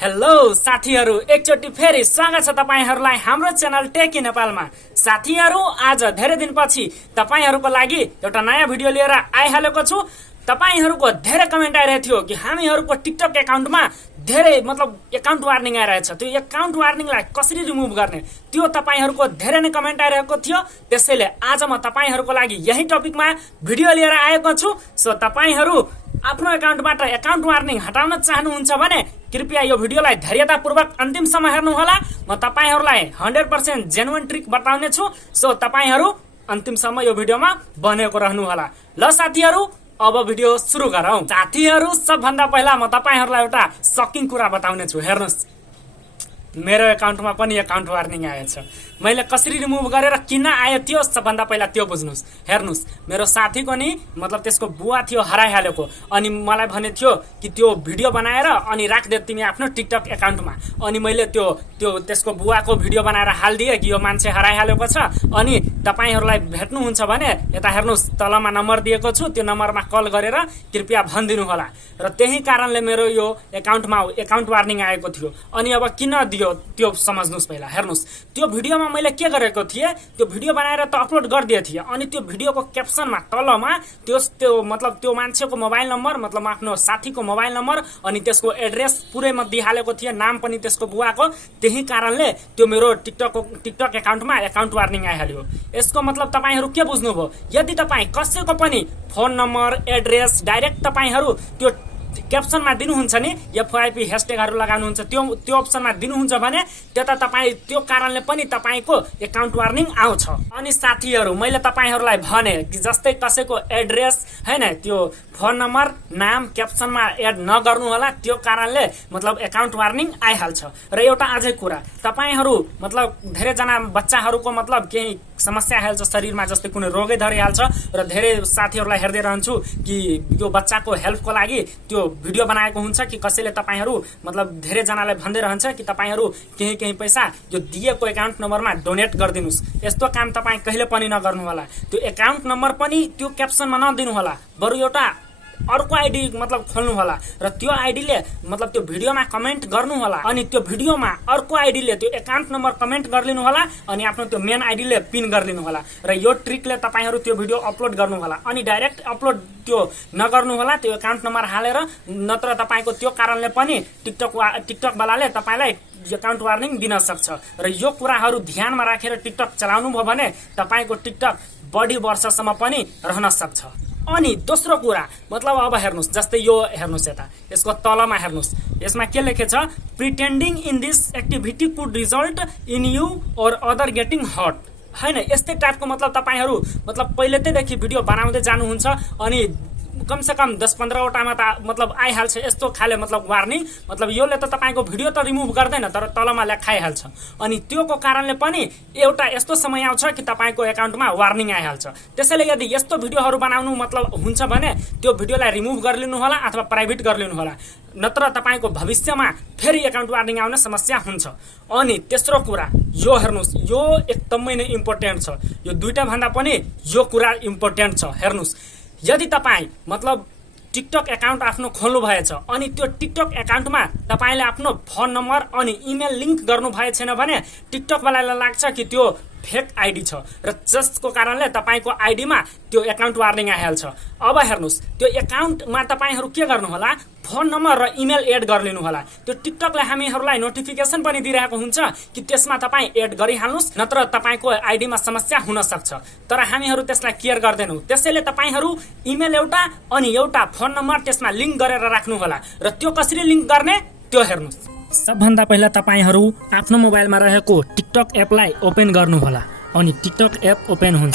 Hello साथीहरु, एकचोटी फेरि स्वागत छ तपाईहरुलाई हाम्रो च्यानल टेकी नेपालमा। साथीहरु, आज धेरै दिनपछि तपाईहरुको लागि एउटा नयाँ भिडियो लिएर आइहालेको छु। तपाईहरुको धेरै कमेन्ट आइरहेको थियो कि हामीहरुको टिकटक एकाउन्टमा धेरै एकाउन्ट वार्निङ आइरहेछ, त्यो एकाउन्ट वार्निङलाई कसरी रिमुभ गर्ने त्यो तपाईहरुको धेरै नै कमेन्ट आइरहेको थियो। त्यसैले आज म तपाईहरुको लागि यही टपिकमा भिडियो लिएर आएको छु। सो तपाईहरु आफ्नो एकाउन्टबाट एकाउन्ट वार्निङ हटाउन चाहनुहुन्छ भने कृपया यो भिडियोलाई धैर्यतापूर्वक अन्तिमसम्म हेर्नु होला। म तपाईहरुलाई 100% जेन्युइन ट्रिक बताउने छु। सो तपाईहरु अन्तिमसम्म यो भिडियोमा बनेको रहनु होला। ल साथीहरु, अब भिडियो सुरु गरौँ। साथीहरु, सबभन्दा पहिला म तपाईहरुलाई एउटा शकिङ कुरा बताउने छु। हेर्नुस्, मेरो एकाउन्टमा पनि एकाउन्ट वार्निङ आएछ। मैले कसरी रिमुभ गरेर किन आयो त्यो सबभन्दा पहिला त्यो बुझ्नुस्। हेर्नुस्, मेरो साथीको नि त्यसको बुवा थियो हराइहालेको, अनि मलाई भने थियो कि त्यो भिडियो बनाएर अनि राख्दे तिमी आफ्नो टिकटक एकाउन्टमा। अनि मैले त्यसको बुवाको भिडियो बनाएर हालिदिए कि यो मान्छे हराइहालेको छ, अनि तपाईहरुलाई भेट्नुहुन्छ भने यता हेर्नुस्, तलमा नम्बर दिएको छु, त्यो नम्बरमा कल गरेर कृपया भनिदिनु होला। र त्यही कारणले मेरो यो एकाउन्टमा एकाउन्ट वार्निङ आएको थियो। अनि अब किन दियो त्यो सम्झ्नुस् पहिला। हेर्नुस्, त्यो भिडियोमा मैले के गरेको थिएँ, त्यो भिडियो बनाएर त अपलोड गरिदिए थिएँ। अनि त्यो भिडियोको क्याप्सनमा तलमा त्यो मान्छेको मोबाइल नम्बर आफ्नो साथीको मोबाइल नम्बर अनि त्यसको एड्रेस पुरै म दिइहालेको थिएँ, नाम पनि त्यसको बुवाको। त्यही कारणले त्यो मेरो टिकटक एकाउन्टमा एकाउन्ट वार्निङ आइहाल्यो। यसको तपाईहरु के बुझ्नुभयो? यदि तपाई कसैको पनि फोन नम्बर एड्रेस डाइरेक्ट तपाईहरु त्यो क्याप्सनमा दिनुहुन्छ नि, एफआईपी हैशट्यागहरु लगाउनुहुन्छ, त्यो अप्सनमा दिनुहुन्छ भने त्यता तपाई त्यो कारणले पनि तपाईको एकाउन्ट वार्निङ आउँछ। अनि साथीहरु, मैले तपाईहरुलाई भने कि जस्तै कसैको एड्रेस हैन, त्यो फोन नम्बर नाम क्याप्सनमा एड नगर्नु होला, त्यो कारणले एकाउन्ट वार्निङ आइहाल्छ। र एउटा अझै कुरा, तपाईहरु धेरै जना बच्चाहरुको केही समस्या आइहाल्छ शरीरमा, जस्तै कुनै रोगै धरिहाल्छ। र धेरै साथीहरुलाई हेर्दै रहन्छु कि यो बच्चाको हेल्पको लागि त्यो भिडियो बनाएको हुन्छ कि कसैले तपाईहरु धेरै जनालाई भन्दै रहन्छ कि तपाईहरु केही पैसा यो दिएको एकाउन्ट नम्बरमा डोनेट गरिदिनुस्। यस्तो काम तपाई कहिले पनि नगर्नु होला। त्यो एकाउन्ट नम्बर पनि त्यो क्याप्सनमा नदिनु होला, बरु एउटा अर्को आइडी खोल्नु होला र त्यो आइडीले त्यो भिडियोमा कमेन्ट गर्नु होला। अनि त्यो भिडियोमा अर्को आइडीले त्यो एकाउन्ट नम्बर कमेन्ट गरिदिनु होला अनि आफ्नो त्यो मेन आइडीले पिन गरिदिनु होला। र यो ट्रिकले तपाईहरु त्यो भिडियो अपलोड गर्नु होला। अनि डाइरेक्ट अपलोड त्यो नगर्नु होला, त्यो एकाउन्ट नम्बर हालेर, नत्र तपाईको त्यो कारणले पनि टिकटक वालाले तपाईलाई एकाउन्ट वार्निङ दिन सक्छ। र यो कुराहरु ध्यानमा राखेर टिकटक चलाउनु भयो भने तपाईको टिकटक बढी वर्षसम्म पनि रहन सक्छ। अनि दोस्रो कुरा अब हेर्नुस्, जस्तै यो हेर्नुस्, यता यसको तलमा हेर्नुस्, यसमा के लेखेछ, pretending in this activity could result in you or other getting hurt. हैन, यस्तै टाइपको तपाईहरु पहिलेदेखि भिडियो बनाउँदै जानुहुन्छ अनि कमसे कम 10-15 वटामा त आइहाल्छ यस्तो खाले वार्निङ। योले त तपाईको भिडियो त रिमुभ गर्दैन, तर तलमा लेखाइहाल्छ। अनि त्योको कारणले पनि एउटा यस्तो समय आउँछ कि तपाईको एकाउन्टमा वार्निङ आइहाल्छ। त्यसैले यदि यस्तो भिडियोहरु बनाउनु हुन्छ भने त्यो भिडियोलाई रिमुभ गरिलिनु होला अथवा प्राइभेट गरिलिनु होला, नत्र तपाईको भविष्यमा फेरि एकाउन्ट वार्निङ आउने समस्या हुन्छ। अनि तेस्रो कुरा यो हेर्नुस्, यो एकदमै नै इम्पोर्टेन्ट छ। यो दुईटा भन्दा पनि यो कुरा इम्पोर्टेन्ट छ। हेर्नुस्, यदि तपाई टिकटक एकाउन्ट आफ्नो खोल्नु भएछ अनि त्यो टिकटक एकाउन्टमा तपाईले आफ्नो फोन नम्बर अनि इमेल लिंक गर्नु भए छैन भने टिकटक वालालाई लाग्छ कि त्यो फेक आइडी छ, र जसको कारणले तपाईको आइडीमा त्यो एकाउन्ट वार्निङ आइहाल्छ। अब हेर्नुस्, त्यो एकाउन्टमा तपाईहरु के गर्नु होला, फोन नम्बर र इमेल एड गरिदिनु होला। त्यो टिकटकले हामीहरुलाई नोटिफिकेसन पनि दिइरहेको हुन्छ कि त्यसमा तपाई एड गरिहाल्नुस्, नत्र तपाईको आइडीमा समस्या हुन सक्छ। तर हामीहरु त्यसलाई केयर गर्दैनौ। त्यसैले तपाईहरु इमेल एउटा अनि एउटा फोन नम्बर त्यसमा लिंक गरेर राख्नु होला। र त्यो कसरी लिंक गर्ने त्यो हेर्नुस्। सबभन्दा पहिला तपाईहरु आफ्नो मोबाइलमा रहेको टिकटक एपलाई ओपन गर्नु होला। अनि टिकटक एप ओपन हुन्छ।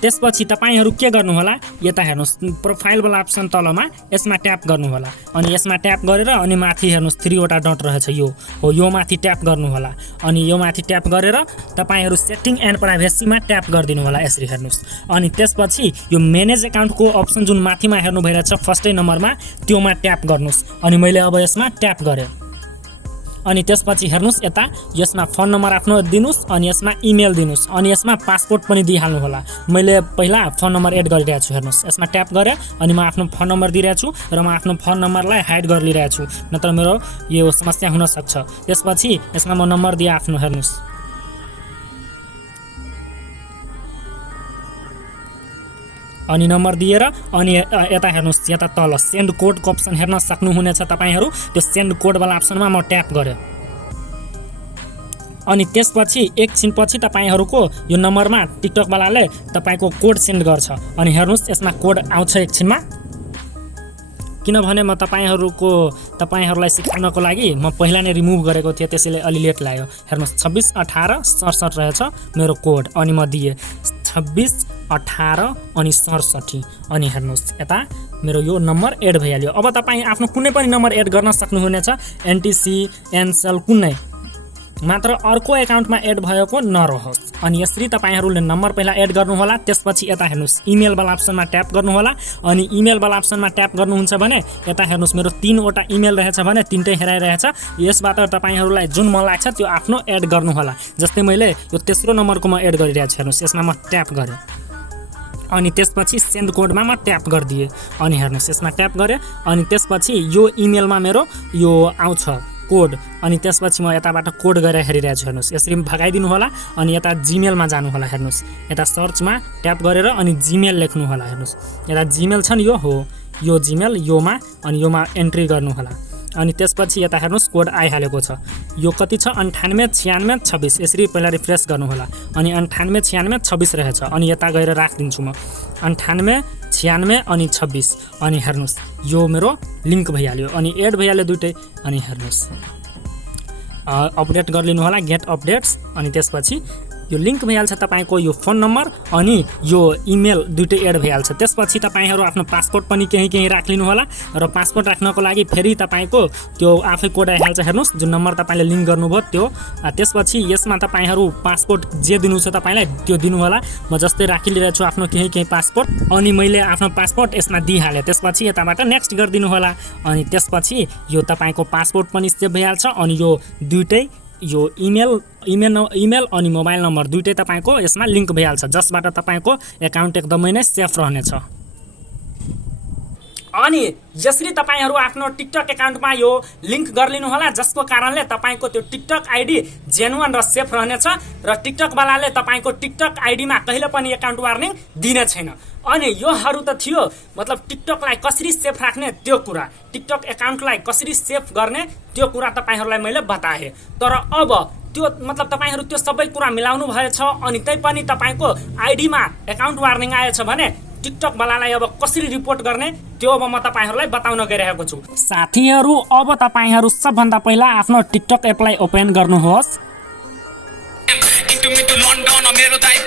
त्यसपछि तपाईहरु के गर्नु होला, यता हेर्नुस्, प्रोफाइल वाला अप्सन तलमा यसमा ट्याप गर्नु होला। अनि यसमा ट्याप गरेर अनि माथि हेर्नुस् 3 वटा डट रहेछ, यो माथि ट्याप गर्नु होला। अनि यो माथि ट्याप गरेर तपाईहरु सेटिङ एन्ड प्राइभेसीमा ट्याप गरिदिनु होला। यसरी हेर्नुस्। अनि त्यसपछि यो म्यानेज एकाउन्टको अप्सन जुन माथिमा हेर्नु भइरहेछ फर्स्टै नम्बरमा, त्योमा ट्याप गर्नुस्। अनि मैले अब यसमा ट्याप गरे। अनि त्यसपछि हेर्नुस् यता यसमा फोन नम्बर आफ्नो दिनुस् अनि यसमा इमेल दिनुस् अनि यसमा पासपोर्ट पनि दिइहाल्नु होला। मैले पहिला फोन नम्बर एड गरिरहेको छु। हेर्नुस् यसमा ट्याप गरेँ अनि म आफ्नो फोन नम्बर दिइरहेको छु र म आफ्नो फोन नम्बरलाई हाइड गरिरहेको छु, नत्र मेरो यो समस्या हुन सक्छ। त्यसपछि यसमा म नम्बर दिए आफ्नो हेर्नुस् अनि नम्बर दिएर अनि यता हेर्नुस् यता तल सेन्ड कोडको अप्सन हेर्न सक्नुहुनेछ तपाईहरू। त्यो सेन्ड कोड वाला अप्सनमा म ट्याप गरेँ अनि त्यसपछि एकछिनपछि तपाईहरूको यो नम्बरमा टिकटक वालाले तपाईको कोड सेन्ड गर्छ अनि हेर्नुस् यसमा कोड आउँछ एकछिनमा। किनभने म तपाईहरूलाई सिकाउनको लागि म पहिला नै रिमुभ गरेको थिएँ, त्यसैले अलि लेट लाग्यो। हेर्नुस् 26 18 67 रहेछ मेरो कोड अनि म दिएँ 26 18 अनि 67 अनि हेर्नुस् यता मेरो यो नम्बर एड भइहाल्यो। अब तपाईँ आफ्नो कुनै पनि नम्बर एड गर्न सक्नुहुनेछ, एनटिसी एनसेल कुनै, मात्र अर्को एकाउन्टमा एड भएको नरहोस्। अनि यसरी तपाईहरूले नम्बर पहिला एड गर्नुहोला। त्यसपछि यता हेर्नुस् इमेल वाला अप्सनमा ट्याप गर्नुहोला अनि इमेल वाला अप्सनमा ट्याप गर्नुहुन्छ भने यता हेर्नुस् मेरो 3वटा इमेल रहेछ भने 3टै हेराइरहेछ। यसबाट तपाईहरूलाई जुन मन लाग्छ त्यो आफ्नो एड गर्नुहोला। जस्तै मैले यो तेस्रो नम्बरको म एड गरिरहेको छु। हेर्नुस् यसमा म ट्याप गरेँ अनि त्यसपछि सेन्ड कोडमा म ट्याप गरिदिएँ अनि हेर्नुस् यसमा ट्याप गरेँ अनि त्यसपछि यो इमेलमा मेरो यो आउँछ कोड अनि त्यसपछि म यताबाट कोड गरेर हेरिरहेको छु। हेर्नुस् यसरी भगाइदिनु होला अनि यता जिमेलमा जानु होला। हेर्नुस् यता सर्चमा ट्याप गरेर अनि जिमेल लेख्नु होला। हेर्नुस् यता जिमेल छ नि यो हो यो जिमेल योमा अनि योमा एन्ट्री गर्नु होला अनि त्यसपछि यता हेर्नुस् कोड आइहालेको छ। यो कति छ 98 96 26। यसरी पहिला रिफ्रेस गर्नु होला अनि 98 96 26 रहेछ अनि यता गएर राखिदिन्छु म 98 96 अनि 26 अनि हेर्नुस् यो मेरो लिङ्क भइहाल्यो अनि एड भइहाल्यो दुइटै अनि हेर्नुस् अपडेट गरिदिनु होला गेट अपडेट्स अनि त्यसपछि यो लिङ्क भइहाल्छ तपाईको यो फोन नम्बर अनि यो इमेल दुइटै एड भइहाल्छ। त्यसपछि तपाईहरू आफ्नो पासपोर्ट पनि केही राखिदिनु होला र पासपोर्ट राख्नको लागि फेरि तपाईको त्यो आफै कोड आइहाल्छ। हेर्नुस् जुन नम्बर तपाईले लिङ्क गर्नुभयो त्यो। त्यसपछि यसमा तपाईहरू पासपोर्ट जे दिनु छ तपाईलाई त्यो दिनु होला। म जस्तै राखिलिरहेको छु आफ्नो केही पासपोर्ट अनि मैले आफ्नो पासपोर्ट यसमा दिइहालेँ। त्यसपछि यताबाट नेक्स्ट गरिदिनु होला अनि त्यसपछि यो तपाईको पासपोर्ट पनि सेभ भइहाल्छ अनि यो दुइटै यो इमेल अनि मोबाइल नम्बर दुइटै तपाईको यसमा लिङ्क भइहाल्छ, जसबाट तपाईको एकाउन्ट एकदमै नै सेफ रहनेछ। अनि यसरी तपाईहरू आफ्नो टिकटक एकाउन्टमा यो लिङ्क गरिदिनु होला, जसको कारणले तपाईको त्यो टिकटक आइडी जेन्युन र सेफ रहनेछ र टिकटक वालाले तपाईको टिकटक आइडीमा कहिले पनि एकाउन्ट वार्निङ दिने छैन। अनि योहरू त थियो मतलब टिकटकलाई कसरी सेफ राख्ने त्यो कुरा, टिकटक एकाउन्टलाई कसरी सेफ गर्ने त्यो कुरा तपाईहरूलाई मैले बताएँ। तर अब त्यो मतलब तपाईहरू त्यो सबै कुरा मिलाउनु भएछ अनि तै पनि तपाईको आइडीमा एकाउन्ट वार्निङ आएछ भने टिकटक वालालाई अब कसरी रिपोर्ट गर्ने त्यो अब म तपाईहरूलाई बताउन गइरहेको छु। साथीहरू अब तपाईहरू सबभन्दा पहिला आफ्नो टिकटक एपलाई ओपन गर्नुहोस्।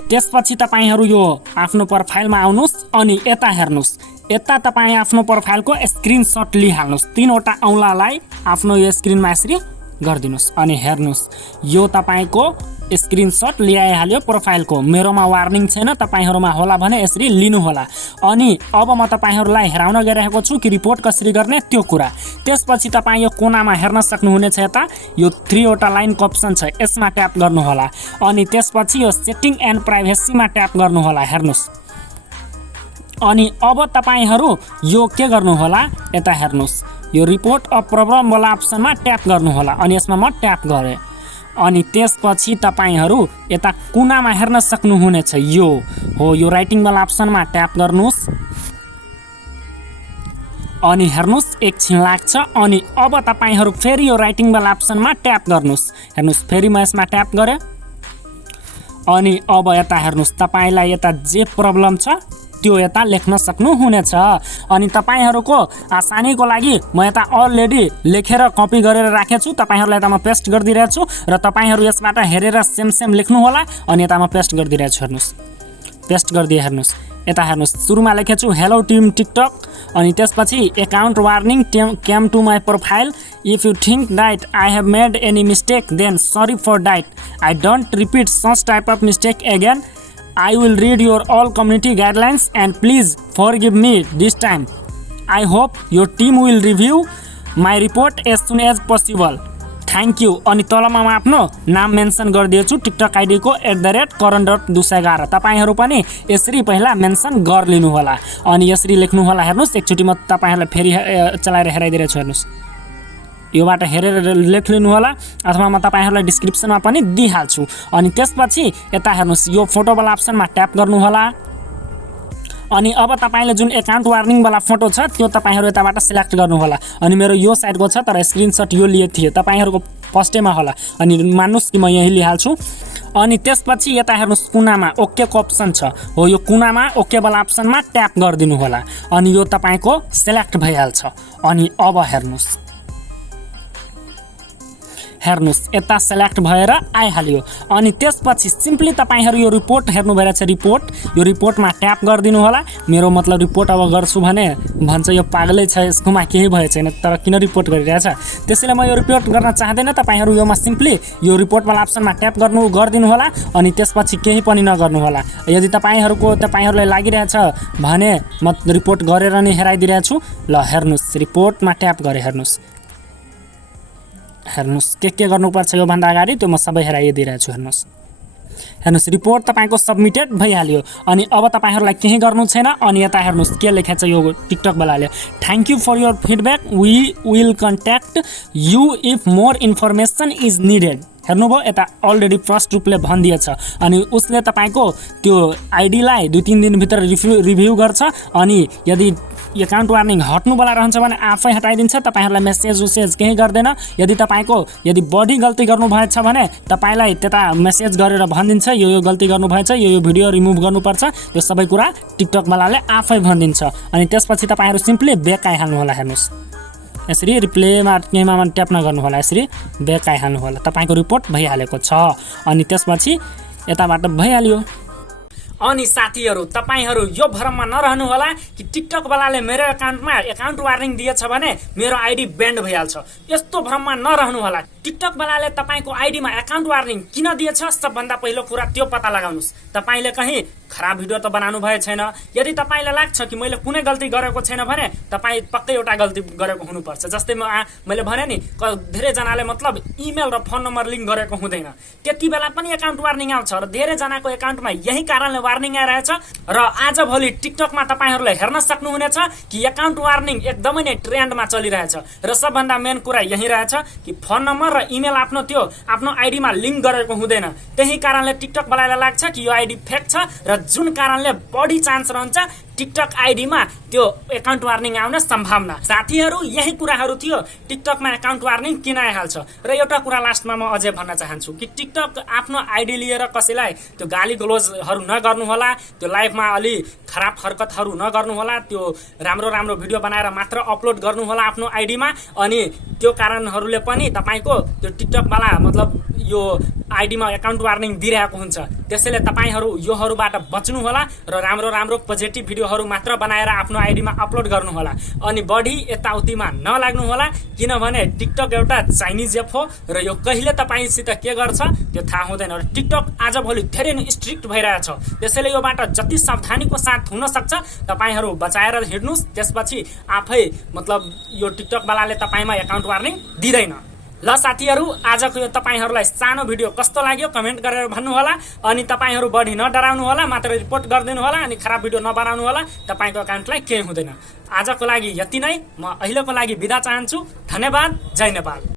त्यसपछि तपाईहरू यो आफ्नो प्रोफाइलमा आउनुस् अनि यता हेर्नुस् यता तपाईँ आफ्नो प्रोफाइलको स्क्रिनशट लिइहाल्नुस्। 3वटा औँलालाई आफ्नो यो स्क्रिनमा यसरी गरिदिनुस् अनि हेर्नुस् यो तपाईको स्क्रिनशट ल्याइहाल्यो प्रोफाइलको। मेरोमा वार्निङ छैन, तपाईहरुमा होला भने यसरी लिनु होला। अनि अब म तपाईहरुलाई हेराउन गइरहेको छु कि रिपोर्ट कसरी गर्ने त्यो कुरा। त्यसपछि तपाई यो कोनामा हेर्न सक्नुहुनेछ यता यो 3वटा लाइनको अप्सन छ, यसमा ट्याप गर्नु होला अनि त्यसपछि यो सेटिङ एन्ड प्राइभेसीमा ट्याप गर्नु होला। हेर्नुस् अनि अब तपाईहरु यो के गर्नु होला, यता हेर्नुस् यो रिपोर्ट अ प्रब्लम वाला अप्सनमा ट्याप गर्नु होला अनि यसमा म ट्याप गरे अनि त्यसपछि तपाईहरु यता कुनामा हेर्न सक्नुहुनेछ यो हो यो राइटिङ वाला अप्सनमा ट्याप गर्नुस् अनि हेर्नुस् एकछिन लाग्छ अनि अब तपाईहरु फेरि यो राइटिङ वाला अप्सनमा ट्याप गर्नुस्। हेर्नुस् फेरि म यसमा ट्याप गरे अनि अब यता हेर्नुस् तपाईलाई यता जे प्रब्लम छ त्यो यता लेख्न सक्नुहुनेछ अनि तपाईहरुको आसानीको लागि म यता अलरेडी लेखेर कपी गरेर राखेछु, तपाईहरुलाई यता म पेस्ट गरिदिरहेको छु र तपाईहरु यसबाट हेरेर सेम लेख्नु होला अनि यता म पेस्ट गरिदिरहेको छु। हेर्नुस् पेस्ट गरिदिए। हेर्नुस् यता हेर्नुस् सुरुमा लेखेछु हेलो टिम टिकटक अनि त्यसपछि account warning came to my profile if you think that I have made any mistake then sorry for that I don't repeat such type of mistake again I will read your all community guidelines and please forgive me this time. I hope your team will review my report as soon as possible. Thank you. अनि तलमा म आफ्नो नाम mention गरिदिएछु TikTok आइडीको @करण.211। तपाईँहरू पनि यसरी पहिला mention गरिलिनु होला अनि यसरी लेख्नु होला। हेर्नुहोस् एकचोटि म तपाईँहरूलाई फेरि चलाएर हेराइदिएको छु। हेर्नुहोस् योबाट हेरेर लेखिदिनु होला अथवा म तपाईँहरूलाई डिस्क्रिप्सनमा पनि दिइहाल्छु। अनि त्यसपछि यता हेर्नुहोस् यो फोटोवाला अप्सनमा ट्याप गर्नु होला। अनि अब तपाईँले जुन एकाउन्ट वार्निङवाला फोटो छ त्यो तपाईँहरू यताबाट सिलेक्ट गर्नु होला। अनि मेरो यो साइडको छ तर स्क्रिनसट यो लिए थिएँ, तपाईँहरूको फर्स्टैमा होला। अनि मान्नुहोस् कि म यही लिइहाल्छु। अनि त्यसपछि यता हेर्नुहोस् कुनामा ओकेको अप्सन छ, हो यो कुनामा ओकेवाला अप्सनमा ट्याप गरिदिनु होला। अनि यो तपाईँको सिलेक्ट भइहाल्छ। अनि अब हेर्नुहोस् यता सेलेक्ट भएर आइहाल्यो। अनि त्यसपछि सिम्पली तपाईँहरू यो रिपोर्ट हेर्नु भइरहेछ, यो रिपोर्टमा ट्याप गरिदिनु होला। मेरो मतलब रिपोर्ट अब गर्छु भने भन्छ यो पागलै छ, यसकोमा केही भए छैन तर किन रिपोर्ट गरिरहेछ, त्यसैले म यो रिपोर्ट गर्न चाहँदैन। तपाईँहरू योमा सिम्पली यो रिपोर्टवाला अप्सनमा ट्याप गरिदिनु होला। अनि त्यसपछि केही पनि नगर्नु होला। यदि तपाईँहरूलाई लागिरहेछ भने म रिपोर्ट गरेर नै हेराइदिरहेछु। ल हेर्नुहोस् रिपोर्टमा ट्याप गरे। हेर्नुहोस् के गर्नुपर्छ योभन्दा अगाडि त्यो म सबै हेराइदिइरहेको छु। हेर्नुहोस् रिपोर्ट तपाईँको सबमिटेड भइहाल्यो। अनि अब तपाईँहरूलाई केही गर्नु छैन। अनि यता हेर्नुहोस् के लेखेको छ यो टिकटकवालाले, thank you for your feedback, we will contact you if more information is needed. हेर्नुभयो यता अलरेडी फर्स्ट रूपले भनिदिएछ। अनि उसले तपाईँको त्यो आइडीलाई 2-3 दिनभित्र रिभ्यू गर्छ। अनि यदि एकाउन्ट वार्निङ हट्नुवाला रहन्छ भने आफै हटाइदिन्छ, तपाईँहरूलाई मेसेज केही गर्दैन। यदि बढी गल्ती गर्नुभएछ भने तपाईँलाई त्यता मेसेज गरेर भनिदिन्छ यो गल्ती गर्नुभएछ, यो भिडियो रिमुभ गर्नुपर्छ, यो सबै कुरा टिकटकवालाले आफै भनिदिन्छ। अनि त्यसपछि तपाईँहरू सिम्पली ब्याक आइहाल्नु होला। हेर्नुहोस् यसरी रिप्लेमा केहीमा ट्याप नगर्नु होला, यसरी ब्याक आइहाल्नु होला। तपाईँको रिपोर्ट भइहालेको छ। अनि त्यसपछि यताबाट भइहाल्यो। अनि साथीहरू तपाईहरू यो भ्रममा नरहनु होला कि टिकटकवालाले मेरो एकाउन्टमा एकाउन्ट वार्निङ दिएछ भने मेरो आइडी ब्यान्ड भइहाल्छ। यस्तो भ्रममा नरहनु होला। टिकटकवालाले तपाईको आइडीमा एकाउन्ट वार्निङ किन दिएछ सबभन्दा पहिलो कुरा त्यो पत्ता लगाउनुस्। तपाईले कहीं खराब भिडियो त बनाउनु भए छैन। यदि तपाईलाई लाग्छ कि मैले कुनै गल्ती गरेको छैन भने तपाई पक्कै एउटा गल्ती गरेको हुनुपर्छ। जस्तै मैले भने नि धेरै जनाले मतलब इमेल र फोन नम्बर लिंक गरेको हुँदैन, त्यति बेला पनि एकाउन्ट वार्निङ आउँछ र धेरै जनाको एकाउन्टमा यही कारणले वार्निङ आइरहेछ। र आजभोलि टिकटकमा तपाईहरुले हेर्न सक्नुहुनेछ कि एकाउन्ट वार्निङ एकदमै नै ट्रेन्डमा चलिरहेछ र सबभन्दा मेन कुरा यही रहेछ कि फोन नम्बर र इमेल आफ्नो आइडीमा लिंक गरेको हुँदैन। त्यही कारणले टिकटक वालालाई लाग्छ कि यो आइडी फेक छ र जुन कारणले बढी चान्स रहन्छ टिकटक आइडीमा त्यो एकाउन्ट वार्निङ आउने सम्भावना। साथीहरु यही कुराहरु थियो टिकटकमा एकाउन्ट वार्निङ किन आइहाल्छ। र एउटा कुरा लास्टमा म अझै भन्न चाहन्छु कि टिकटक आफ्नो आइडी लिएर कसैलाई त्यो गाली गलोजहरु नगर्नु होला, त्यो लाइभमा अलि खराब हरकतहरु नगर्नु होला, त्यो राम्रो भिडियो बनाएर मात्र अपलोड गर्नु होला आफ्नो आइडीमा। अनि त्यो कारणहरुले पनि तपाईको त्यो टिकटक वाला मतलब यो आइडीमा एकाउन्ट वार्निङ दिइरहेको हुन्छ। त्यसैले तपाईहरु योहरुबाट बच्नु होला र राम्रो पोजिटिभ भिडियोहरु मात्र बनाएर आफ्नो आइडीमा अपलोड गर्नु होला। अनि बढी यताउतिमा नलाग्नु होला किनभने टिकटक एउटा चाइनिज एप हो र यो कहिले तपाईसित के गर्छ त्यो थाहा हुँदैन। र टिकटक आजभोलि धेरै नै स्ट्रिक्ट भइरहेछ। त्यसैले योबाट जति सावधानीको साथ हुन सक्छ तपाईहरु बचाएर हिड्नुस्। त्यसपछि आफै मतलब यो टिकटक वालाले तपाईमा एकाउन्ट वार्निङ दिदैन। ल साथीहरु आजको यो तपाईहरुलाई सानो भिडियो कस्तो लाग्यो कमेन्ट गरेर भन्नु होला। अनि तपाईहरु बढी नडराउनु होला, मात्र रिपोर्ट गर्दिनु होला अनि खराब भिडियो नबनाउनु होला, तपाईको अकाउन्टलाई केही हुँदैन। आजको लागि यति नै। म अहिलेको लागि बिदा चाहन्छु। धन्यवाद। जय नेपाल।